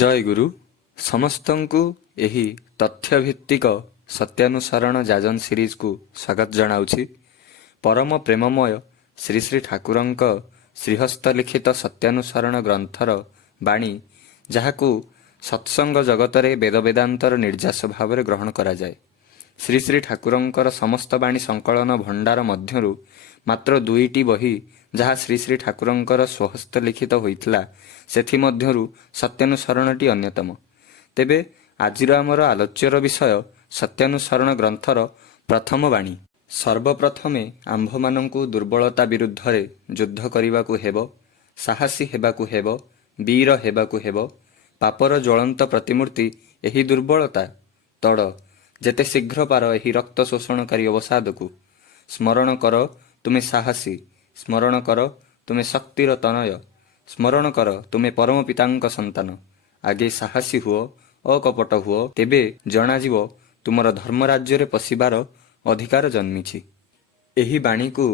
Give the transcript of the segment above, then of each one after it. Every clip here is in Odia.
ଜୟ ଗୁରୁ ସମସ୍ତଙ୍କୁ ଏହି ତଥ୍ୟଭିତ୍ତିକ ସତ୍ୟାନୁସରଣ ଯାଜନ ସିରିଜକୁ ସ୍ୱାଗତ ଜଣାଉଛି। ପରମ ପ୍ରେମମୟ ଶ୍ରୀ ଶ୍ରୀ ଠାକୁରଙ୍କ ଶ୍ରୀହସ୍ତ ଲିଖିତ ସତ୍ୟାନୁସରଣ ଗ୍ରନ୍ଥର ବାଣୀ, ଯାହାକୁ ସତ୍ସଙ୍ଗ ଜଗତରେ ବେଦବେଦାନ୍ତର ନିର୍ଯାସ ଭାବରେ ଗ୍ରହଣ କରାଯାଏ। ଶ୍ରୀ ଶ୍ରୀ ଠାକୁରଙ୍କର ସମସ୍ତ ବାଣୀ ସଂକଳନ ଭଣ୍ଡାର ମଧ୍ୟରୁ ମାତ୍ର 2ଟି ବହି ଯାହା ଶ୍ରୀ ଶ୍ରୀ ଠାକୁରଙ୍କର ସ୍ୱହସ୍ତ ଲିଖିତ ହୋଇଥିଲା, ସେଥିମଧ୍ୟରୁ ସତ୍ୟାନୁସରଣଟି ଅନ୍ୟତମ। ତେବେ ଆଜିର ଆମର ଆଲୋଚ୍ୟର ବିଷୟ ସତ୍ୟାନୁସରଣ ଗ୍ରନ୍ଥର ପ୍ରଥମ ବାଣୀ। ସର୍ବପ୍ରଥମେ ଆମ୍ଭମାନଙ୍କୁ ଦୁର୍ବଳତା ବିରୁଦ୍ଧରେ ଯୁଦ୍ଧ କରିବାକୁ ହେବ, ସାହସୀ ହେବାକୁ ହେବ, ବୀର ହେବାକୁ ହେବ। ପାପର ଜ୍ୱଳନ୍ତ ପ୍ରତିମୂର୍ତ୍ତି ଏହି ଦୁର୍ବଳତା। ତଡ଼ ଯେତେ ଶୀଘ୍ର ପାର ଏହି ରକ୍ତ ଶୋଷଣକାରୀ ଅବସାଦକୁ। ସ୍ମରଣ କର ତୁମେ ସାହସୀ, ସ୍ମରଣ କର ତୁମେ ଶକ୍ତିର ତନୟ, ସ୍ମରଣ କର ତୁମେ ପରମ ପିତାଙ୍କ ସନ୍ତାନ। ଆଗେ ସାହସୀ ହୁଅ, ଅକପଟ ହୁଅ, ତେବେ ଜଣାଯିବ ତୁମର ଧର୍ମରାଜ୍ୟରେ ପଶିବାର ଅଧିକାର ଜନ୍ମିଛି। ଏହି ବାଣୀକୁ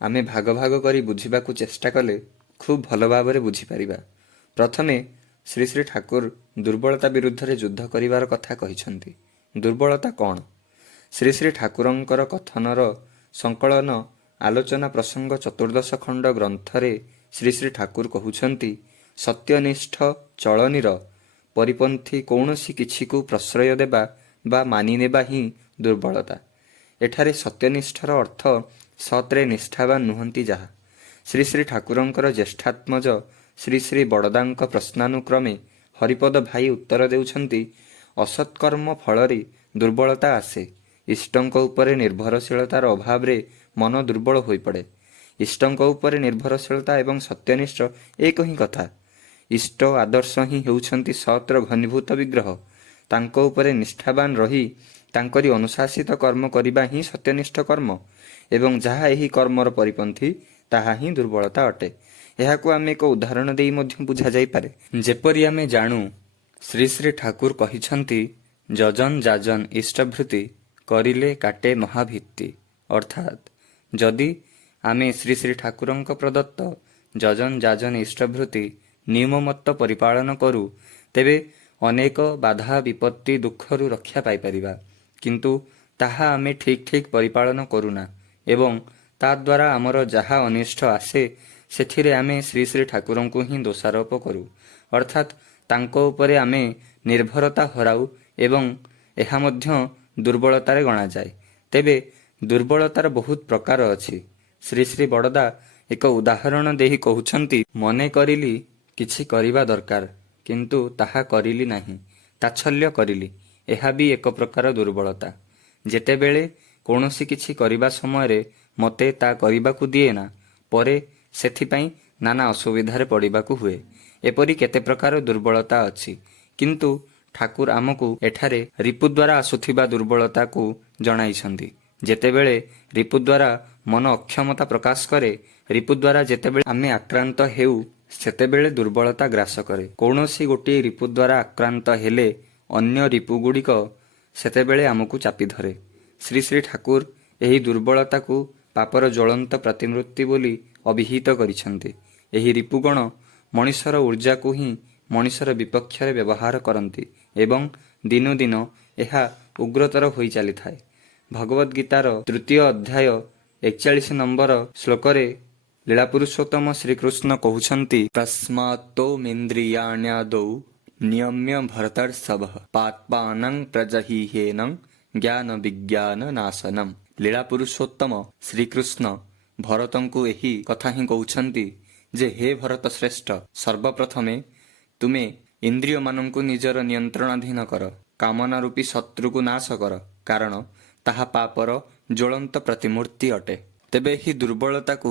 ଆମେ ଭାଗ ଭାଗ କରି ବୁଝିବାକୁ ଚେଷ୍ଟା କଲେ ଖୁବ୍ ଭଲ ଭାବରେ ବୁଝିପାରିବା। ପ୍ରଥମେ ଶ୍ରୀ ଶ୍ରୀ ଠାକୁର ଦୁର୍ବଳତା ବିରୁଦ୍ଧରେ ଯୁଦ୍ଧ କରିବାର କଥା କହିଛନ୍ତି। ଦୁର୍ବଳତା କ'ଣ? ଶ୍ରୀ ଶ୍ରୀ ଠାକୁରଙ୍କର କଥନର ସଂକଳନ ଆଲୋଚନା ପ୍ରସଙ୍ଗ 14 ଖଣ୍ଡ ଗ୍ରନ୍ଥରେ ଶ୍ରୀ ଶ୍ରୀ ଠାକୁର କହୁଛନ୍ତି, ସତ୍ୟନିଷ୍ଠ ଚଳନୀର ପରିପନ୍ଥୀ କୌଣସି କିଛିକୁ ପ୍ରଶ୍ରୟ ଦେବା ବା ମାନିନେବା ହିଁ ଦୁର୍ବଳତା। ଏଠାରେ ସତ୍ୟନିଷ୍ଠର ଅର୍ଥ ସତ୍ରେ ନିଷ୍ଠାବାନ ନୁହନ୍ତି ଯାହା। ଶ୍ରୀ ଶ୍ରୀ ଠାକୁରଙ୍କର ଜ୍ୟେଷ୍ଠାତ୍ମଜ ଶ୍ରୀ ଶ୍ରୀ ବଡ଼ଦାଙ୍କ ପ୍ରଶ୍ନାନୁକ୍ରମେ ହରିପଦ ଭାଇ ଉତ୍ତର ଦେଉଛନ୍ତି, ଅସତ୍କର୍ମ ଫଳରେ ଦୁର୍ବଳତା ଆସେ। ଇଷ୍ଟଙ୍କ ଉପରେ ନିର୍ଭରଶୀଳତାର ଅଭାବରେ ମନ ଦୁର୍ବଳ ହୋଇପଡ଼େ। ଇଷ୍ଟଙ୍କ ଉପରେ ନିର୍ଭରଶୀଳତା ଏବଂ ସତ୍ୟନିଷ୍ଠ ଏକ ହିଁ କଥା। ଇଷ୍ଟ ଆଦର୍ଶ ହିଁ ହେଉଛନ୍ତି ସତ୍ର ଘନୀଭୂତ ବିଗ୍ରହ। ତାଙ୍କ ଉପରେ ନିଷ୍ଠାବାନ ରହି ତାଙ୍କରି ଅନୁଶାସିତ କର୍ମ କରିବା ହିଁ ସତ୍ୟନିଷ୍ଠ କର୍ମ ଏବଂ ଯାହା ଏହି କର୍ମର ପରିପନ୍ଥୀ ତାହା ହିଁ ଦୁର୍ବଳତା ଅଟେ। ଏହାକୁ ଆମେ ଏକ ଉଦାହରଣ ଦେଇ ମଧ୍ୟ ବୁଝାଯାଇପାରେ। ଯେପରି ଆମେ ଜାଣୁ, ଶ୍ରୀ ଶ୍ରୀ ଠାକୁର କହିଛନ୍ତି, ଯଜନ ଯାଜନ ଇଷ୍ଟଭୃତି କରିଲେ କାଟେ ମହାଭିତ୍ତି। ଅର୍ଥାତ୍ ଯଦି ଆମେ ଶ୍ରୀ ଶ୍ରୀ ଠାକୁରଙ୍କ ପ୍ରଦତ୍ତ ଯଜନ ଯାଜନ ଇଷ୍ଟଭୃତି ନିୟମମତ ପରିପାଳନ କରୁ, ତେବେ ଅନେକ ବାଧା ବିପତ୍ତି ଦୁଃଖରୁ ରକ୍ଷା ପାଇପାରିବା। କିନ୍ତୁ ତାହା ଆମେ ଠିକ୍ ଠିକ୍ ପରିପାଳନ କରୁନା ଏବଂ ତାଦ୍ୱାରା ଆମର ଯାହା ଅନିଷ୍ଟ ଆସେ, ସେଥିରେ ଆମେ ଶ୍ରୀ ଶ୍ରୀ ଠାକୁରଙ୍କୁ ହିଁ ଦୋଷାରୋପ କରୁ। ଅର୍ଥାତ୍ ତାଙ୍କ ଉପରେ ଆମେ ନିର୍ଭରତା ହରାଉ ଏବଂ ଏହା ମଧ୍ୟ ଦୁର୍ବଳତାରେ ଗଣାଯାଏ। ତେବେ ଦୁର୍ବଳତାର ବହୁତ ପ୍ରକାର ଅଛି। ଶ୍ରୀ ଶ୍ରୀ ବଡ଼ଦା ଏକ ଉଦାହରଣ ଦେଇ କହୁଛନ୍ତି, ମନେ କରିଲି କିଛି କରିବା ଦରକାର, କିନ୍ତୁ ତାହା କରିଲି ନାହିଁ, ତାଚ୍ଛଲ୍ୟ କରିଲି। ଏହା ବି ଏକ ପ୍ରକାର ଦୁର୍ବଳତା। ଯେତେବେଳେ କୌଣସି କିଛି କରିବା ସମୟରେ ମୋତେ ତା କରିବାକୁ ଦିଏ ନା, ପରେ ସେଥିପାଇଁ ନାନା ଅସୁବିଧାରେ ପଡ଼ିବାକୁ ହୁଏ। ଏପରି କେତେ ପ୍ରକାର ଦୁର୍ବଳତା ଅଛି। କିନ୍ତୁ ଠାକୁର ଆମକୁ ଏଠାରେ ରିପୁ ଦ୍ୱାରା ଆସୁଥିବା ଦୁର୍ବଳତାକୁ ଜଣାଇଛନ୍ତି। ଯେତେବେଳେ ରିପୁ ଦ୍ୱାରା ମନ ଅକ୍ଷମତା ପ୍ରକାଶ କରେ, ରିପୁ ଦ୍ୱାରା ଯେତେବେଳେ ଆମେ ଆକ୍ରାନ୍ତ ହେଉ, ସେତେବେଳେ ଦୁର୍ବଳତା ଗ୍ରାସ କରେ। କୌଣସି ଗୋଟିଏ ରିପୁ ଦ୍ୱାରା ଆକ୍ରାନ୍ତ ହେଲେ ଅନ୍ୟ ରିପୁଗୁଡ଼ିକ ସେତେବେଳେ ଆମକୁ ଚାପି ଧରେ। ଶ୍ରୀ ଶ୍ରୀ ଠାକୁର ଏହି ଦୁର୍ବଳତାକୁ ପାପର ଜ୍ୱଳନ୍ତ ପ୍ରତିମୂର୍ତ୍ତି ବୋଲି ଅଭିହିତ କରିଛନ୍ତି। ଏହି ରିପୁଗଣ ମଣିଷର ଊର୍ଜାକୁ ହିଁ ମଣିଷର ବିପକ୍ଷରେ ବ୍ୟବହାର କରନ୍ତି ଏବଂ ଦିନୁ ଦିନ ଏହା ଉଗ୍ରତର ହୋଇ ଚାଲିଥାଏ। ଭଗବଦ୍ ଗୀତାର 3ୟ ଅଧ୍ୟାୟ 41 ନମ୍ବର ଶ୍ଲୋକରେ ଲୀଳାପୁରୁଷୋତ୍ତମ ଶ୍ରୀକୃଷ୍ଣ କହୁଛନ୍ତି, ତସ୍ମାତ୍ତୋମିନ୍ଦ୍ରିୟାଣ୍ୟାଦୌ ନିୟମ୍ୟ ଭରତର୍ଷଭଃ ପାପ୍ପାନାଂ ପ୍ରଜହିହେନଂ ଜ୍ଞାନ ବିଜ୍ଞାନ ନାଶନମ୍। ଲୀଳାପୁରୁଷୋତ୍ତମ ଶ୍ରୀକୃଷ୍ଣ ଭରତଙ୍କୁ ଏହି କଥା ହିଁ କହୁଛନ୍ତି ଯେ, ହେ ଭରତ ଶ୍ରେଷ୍ଠ, ସର୍ବପ୍ରଥମେ ତୁମେ ଇନ୍ଦ୍ରିୟମାନଙ୍କୁ ନିଜର ନିୟନ୍ତ୍ରଣାଧୀନ କର। କାମନା ରୂପୀ ଶତ୍ରୁକୁ ନାଶ କର, କାରଣ ତାହା ପାପର ଜ୍ୱଳନ୍ତ ପ୍ରତିମୂର୍ତ୍ତି ଅଟେ। ତେବେ ଏହି ଦୁର୍ବଳତାକୁ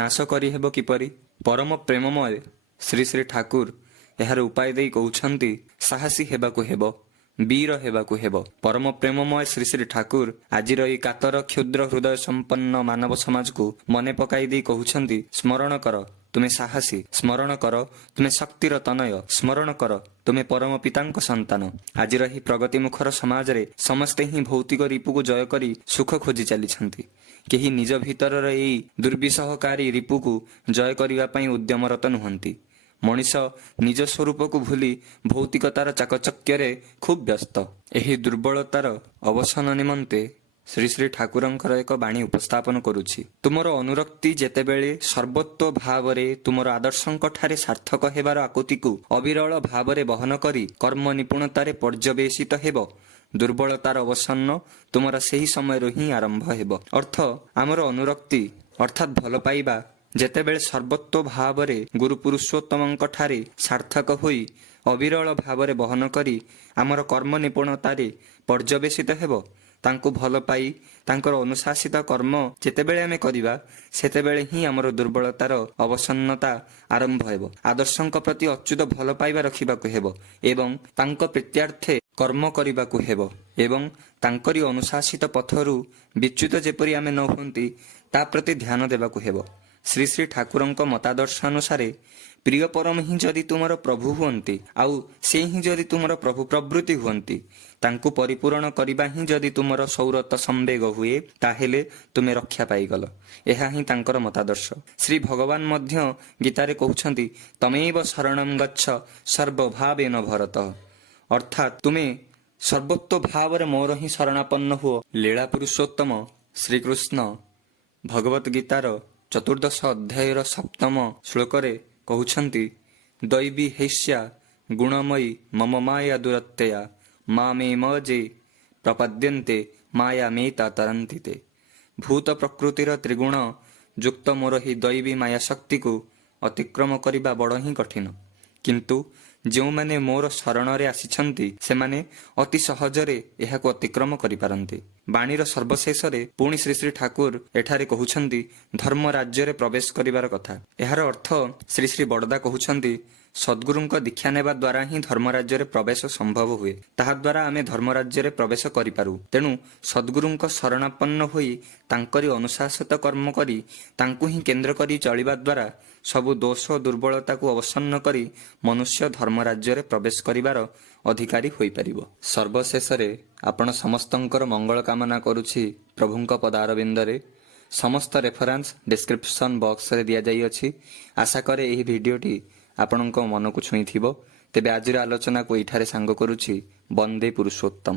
ନାଶ କରିହେବ କିପରି? ପରମ ପ୍ରେମମୟ ଶ୍ରୀ ଶ୍ରୀ ଠାକୁର ଏହାର ଉପାୟ ଦେଇ କହୁଛନ୍ତି, ସାହସୀ ହେବାକୁ ହେବ, ବୀର ହେବାକୁ ହେବ। ପରମ ପ୍ରେମମୟ ଶ୍ରୀ ଶ୍ରୀ ଠାକୁର ଆଜିର ଏହି କାତର କ୍ଷୁଦ୍ର ହୃଦୟ ସମ୍ପନ୍ନ ମାନବ ସମାଜକୁ ମନେ ପକାଇ ଦେଇ କହୁଛନ୍ତି, ସ୍ମରଣ କର ତୁମେ ସାହସୀ, ସ୍ମରଣ କର ତୁମେ ଶକ୍ତିର ତନୟ, ସ୍ମରଣ କର ତୁମେ ପରମ ପିତାଙ୍କ ସନ୍ତାନ। ଆଜିର ଏହି ପ୍ରଗତିମୁଖର ସମାଜରେ ସମସ୍ତେ ହିଁ ଭୌତିକ ରିପୁକୁ ଜୟ କରି ସୁଖ ଖୋଜି ଚାଲିଛନ୍ତି। କେହି ନିଜ ଭିତରର ଏହି ଦୁର୍ବିସହକାରୀ ରିପୁକୁ ଜୟ କରିବା ପାଇଁ ଉଦ୍ୟମରତ ନୁହନ୍ତି। ମଣିଷ ନିଜ ସ୍ୱରୂପକୁ ଭୁଲି ଭୌତିକତାର ଚାକଚକ୍ୟରେ ଖୁବ୍ ବ୍ୟସ୍ତ। ଏହି ଦୁର୍ବଳତାର ଅବସାନ ନିମନ୍ତେ ଶ୍ରୀ ଶ୍ରୀ ଠାକୁରଙ୍କର ଏକ ବାଣୀ ଉପସ୍ଥାପନ କରୁଛି। ତୁମର ଅନୁରକ୍ତି ଯେତେବେଳେ ସର୍ବୋତ୍ତ ଭାବରେ ତୁମର ଆଦର୍ଶଙ୍କଠାରେ ସାର୍ଥକ ହେବାର ଆକୁତିକୁ ଅବିରଳ ଭାବରେ ବହନ କରି କର୍ମ ନିପୁଣତାରେ ପର୍ଯ୍ୟବେସିତ ହେବ, ଦୁର୍ବଳତାର ଅବସାନ ତୁମର ସେହି ସମୟରୁ ହିଁ ଆରମ୍ଭ ହେବ। ଅର୍ଥ, ଆମର ଅନୁରକ୍ତି ଅର୍ଥାତ୍ ଭଲ ପାଇବା ଯେତେବେଳେ ସର୍ବୋତ୍ତ ଭାବରେ ଗୁରୁ ପୁରୁଷୋତ୍ତମଙ୍କଠାରେ ସାର୍ଥକ ହୋଇ ଅବିରଳ ଭାବରେ ବହନ କରି ଆମର କର୍ମ ନିପୁଣତାରେ ପର୍ଯ୍ୟବେସିତ ହେବ, ତାଙ୍କୁ ଭଲ ପାଇ ତାଙ୍କର ଅନୁଶାସିତ କର୍ମ ଯେତେବେଳେ ଆମେ କରିବା, ସେତେବେଳେ ହିଁ ଆମର ଦୁର୍ବଳତାର ଅବସନ୍ନତା ଆରମ୍ଭ ହେବ। ଆଦର୍ଶଙ୍କ ପ୍ରତି ଅଚ୍ୟୁତ ଭଲ ପାଇବା ରଖିବାକୁ ହେବ ଏବଂ ତାଙ୍କ ପ୍ରୀତ୍ୟାର୍ଥେ କର୍ମ କରିବାକୁ ହେବ ଏବଂ ତାଙ୍କରି ଅନୁଶାସିତ ପଥରୁ ବିଚ୍ୟୁତ ଯେପରି ଆମେ ନ ହୁଅନ୍ତି ତା ପ୍ରତି ଧ୍ୟାନ ଦେବାକୁ ହେବ। ଶ୍ରୀ ଶ୍ରୀ ଠାକୁରଙ୍କ ମତାଦର୍ଶ ଅନୁସାରେ ପ୍ରିୟ ପରମ ହିଁ ଯଦି ତୁମର ପ୍ରଭୁ ହୁଅନ୍ତି, ଆଉ ସେ ହିଁ ଯଦି ତୁମର ପ୍ରଭୁ ପ୍ରବୃତ୍ତି ହୁଅନ୍ତି, ତାଙ୍କୁ ପରିପୂରଣ କରିବା ହିଁ ଯଦି ତୁମର ସୌରତ ସମ୍ବେଗ ହୁଏ, ତାହେଲେ ତୁମେ ରକ୍ଷା ପାଇଗଲ। ଏହା ହିଁ ତାଙ୍କର ମତାଦର୍ଶ। ଶ୍ରୀ ଭଗବାନ ମଧ୍ୟ ଗୀତାରେ କହୁଛନ୍ତି, ତମେବ ଶରଣଂ ଗଚ୍ଛ ସର୍ବଭାବେନ ଭରତ। ଅର୍ଥାତ୍ ତୁମେ ସର୍ବୋତ୍ତ ଭାବରେ ମୋର ହିଁ ଶରଣାପନ୍ନ ହୁଅ। ଲୀଳା ପୁରୁଷୋତ୍ତମ ଶ୍ରୀକୃଷ୍ଣ ଭଗବତ ଗୀତାର 14ଶ ଅଧ୍ୟାୟର 7ମ ଶ୍ଲୋକରେ କହୁଛନ୍ତି, ଦୈବୀ ହେଇଷ୍ୟା ଗୁଣମୟୀ ମମ ମାୟା ଦୁରତ୍ୟୟା ମେ ମଜେ ପ୍ରପଦ୍ୟନ୍ତେ ମାୟା ମେତା ତରନ୍ତିତେ। ଭୂତ ପ୍ରକୃତିର ତ୍ରିଗୁଣ ଯୁକ୍ତ ମୋର ଏହି ଦୈବୀ ମାୟା ଶକ୍ତିକୁ ଅତିକ୍ରମ କରିବା ବଡ଼ ହିଁ କଠିନ, କିନ୍ତୁ ଯେଉଁମାନେ ମୋର ଶରଣରେ ଆସିଛନ୍ତି ସେମାନେ ଅତି ସହଜରେ ଏହାକୁ ଅତିକ୍ରମ କରିପାରନ୍ତି। ବାଣୀର ସର୍ବଶେଷରେ ପୁଣି ଶ୍ରୀ ଶ୍ରୀ ଠାକୁର ଏଠାରେ କହୁଛନ୍ତି ଧର୍ମ ରାଜ୍ୟରେ ପ୍ରବେଶ କରିବାର କଥା। ଏହାର ଅର୍ଥ ଶ୍ରୀ ଶ୍ରୀ ବଡ଼ଦା କହୁଛନ୍ତି, ସଦ୍ଗୁରୁଙ୍କ ଦୀକ୍ଷା ନେବା ଦ୍ୱାରା ହିଁ ଧର୍ମରାଜ୍ୟରେ ପ୍ରବେଶ ସମ୍ଭବ ହୁଏ। ତାହାଦ୍ୱାରା ଆମେ ଧର୍ମରାଜ୍ୟରେ ପ୍ରବେଶ କରିପାରୁ। ତେଣୁ ସଦ୍ଗୁରୁଙ୍କ ଶରଣାପନ୍ନ ହୋଇ ତାଙ୍କରି ଅନୁଶାସିତ କର୍ମ କରି ତାଙ୍କୁ ହିଁ କେନ୍ଦ୍ର କରି ଚଳିବା ଦ୍ୱାରା ସବୁ ଦୋଷ ଓ ଦୁର୍ବଳତାକୁ ଅବସନ୍ନ କରି ମନୁଷ୍ୟ ଧର୍ମରାଜ୍ୟରେ ପ୍ରବେଶ କରିବାର ଅଧିକାରୀ ହୋଇପାରିବ। ସର୍ବଶେଷରେ ଆପଣ ସମସ୍ତଙ୍କର ମଙ୍ଗଳ କାମନା କରୁଛି ପ୍ରଭୁଙ୍କ ପଦାରବିନ୍ଦରେ। ସମସ୍ତ ରେଫରେନ୍ସ ଡିସ୍କ୍ରିପ୍ସନ୍ ବକ୍ସରେ ଦିଆଯାଇଅଛି। ଆଶା କରେ ଏହି ଭିଡ଼ିଓଟି ଆପଣଙ୍କ ମନକୁ ଛୁଇଁଥିବ। ତେବେ ଆଜିର ଆଲୋଚନାକୁ ଏଠାରେ ସାଙ୍ଗ କରୁଛି। ବନ୍ଦେ ପୁରୁଷୋତ୍ତମ।